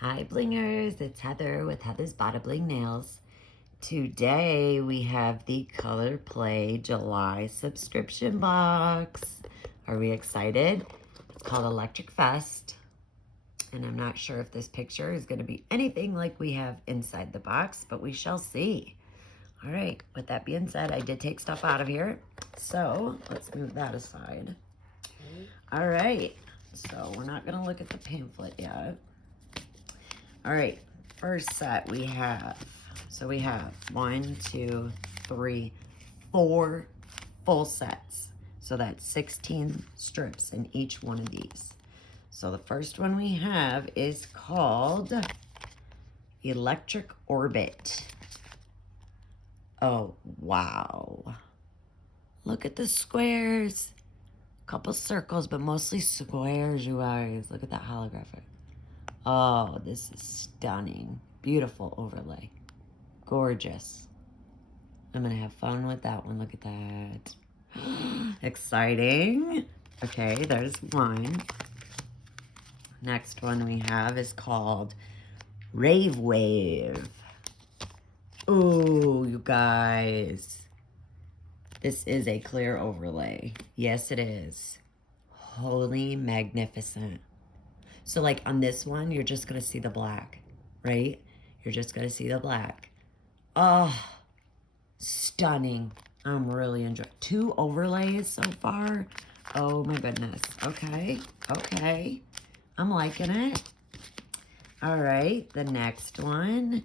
Hi blingers, it's Heather with Heather's Bada Bling Nails. Today we have the Color Play July subscription box. Are we excited? It's called Electric Fest. And I'm not sure if this picture is going to be anything like we have inside the box, but we shall see. All right, with that being said, I did take stuff out of here. So let's move that aside. All right, so we're not going to look at the pamphlet yet. All right, first set we have, so we have 1, 2, 3, 4 full sets. So that's 16 strips in each one of these. So the first one we have is called Electric Orbit. Oh, wow. Look at the squares. Couple circles, but mostly squares, you guys. Look at that holographic. Oh, this is stunning. Beautiful overlay. Gorgeous. I'm going to have fun with that one. Look at that. Exciting. Okay, there's one. Next one we have is called Rave Wave. Oh, you guys. This is a clear overlay. Yes, it is. Holy magnificent. So like on this one, you're just going to see the black, right? You're just going to see the black. Oh, stunning. I'm really enjoying 2 overlays so far. Oh my goodness. Okay. Okay. I'm liking it. All right. The next one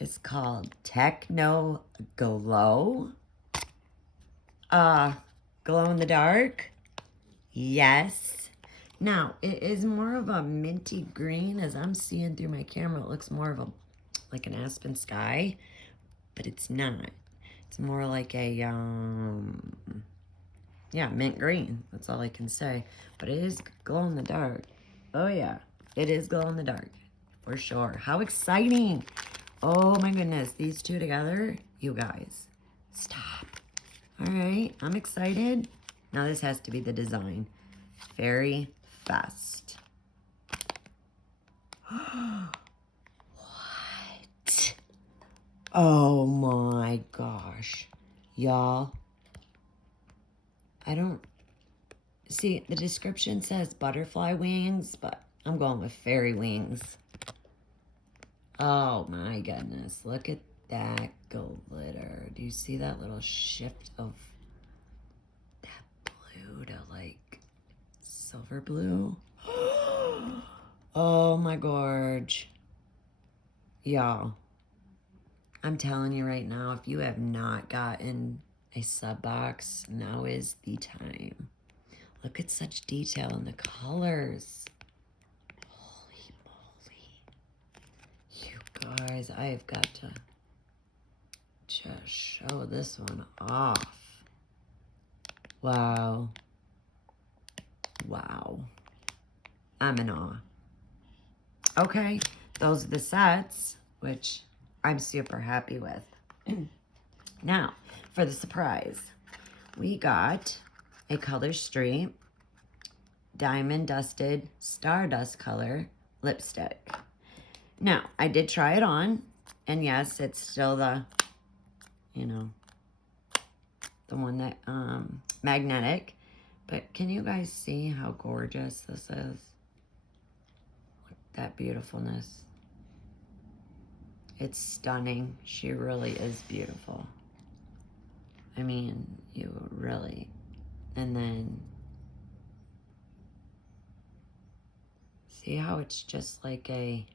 is called Techno Glow. Glow in the dark. Yes. Now, it is more of a minty green. As I'm seeing through my camera, it looks more of a, like an aspen sky, but it's not. It's more like a, yeah, mint green. That's all I can say. But it is glow in the dark. Oh, yeah. It is glow in the dark, for sure. How exciting. Oh, my goodness. These two together, you guys. Stop. All right. I'm excited. Now, this has to be the design. Fairy Fest. What? Oh my gosh. Y'all. I don't... See, the description says butterfly wings, but I'm going with fairy wings. Oh my goodness. Look at that glitter. Do you see that little shift of that blue to like silver blue? Oh my gorge. Y'all, I'm telling you right now, if you have not gotten a sub box, now is the time. Look at such detail in the colors. Holy moly. You guys, I have got to just show this one off. Wow. Wow. I'm in awe. Okay, those are the sets, which I'm super happy with. Now, for the surprise, we got a Color Street Diamond Dusted Stardust color lipstick. Now, I did try it on, and yes, it's still the, you know, the one that, magnetic. But can you guys see how gorgeous this is? Look at that beautifulness. It's stunning. She really is beautiful. I mean, you really... And then... See how it's just like a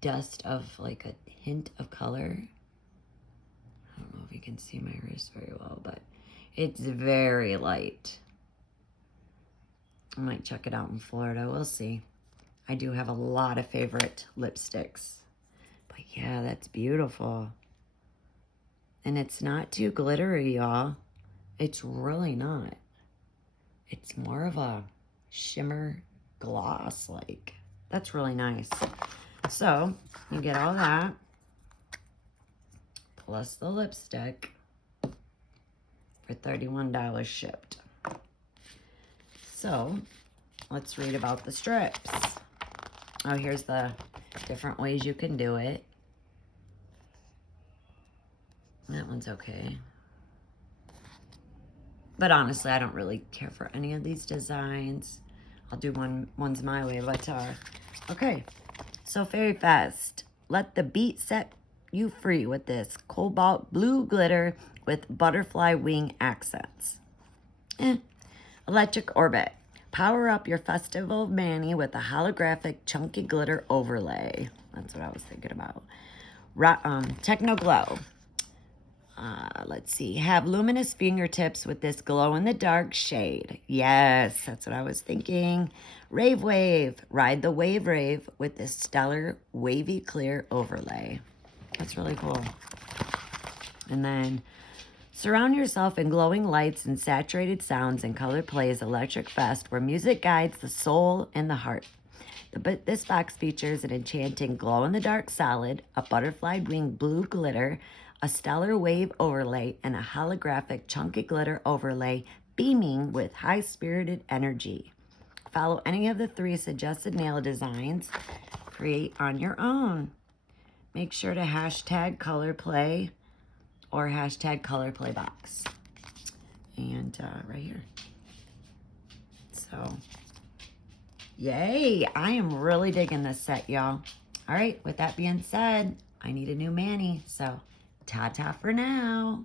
dust of like a hint of color? I don't know if you can see my wrist very well, but it's very light. I might check it out in Florida. We'll see. I do have a lot of favorite lipsticks. But yeah, that's beautiful. And it's not too glittery, y'all. It's really not. It's more of a shimmer gloss like. That's really nice. So, you get all that. Plus the lipstick for $31 shipped. So, let's read about the strips. Oh, here's the different ways you can do it. That one's okay. But honestly, I don't really care for any of these designs. I'll do one's my way, but okay. So Fairy Fest, let the beat set you free with this cobalt blue glitter with butterfly wing accents. Electric Orbit, power up your festival mani with a holographic chunky glitter overlay. That's what I was thinking about. Techno Glow. Let's see. Have luminous fingertips with this glow-in-the-dark shade. Yes, that's what I was thinking. Rave Wave. Ride the wave rave with this stellar wavy clear overlay. That's really cool. And then surround yourself in glowing lights and saturated sounds and color plays Electric Fest, where music guides the soul and the heart. This box features an enchanting glow-in-the-dark solid, a butterfly wing blue glitter, a stellar wave overlay, and a holographic chunky glitter overlay beaming with high-spirited energy. Follow any of the 3 suggested nail designs. Create on your own. Make sure to hashtag colorplay or hashtag colorplaybox. And right here. So, yay! I am really digging this set, y'all. All right, with that being said, I need a new mani, so ta-ta for now.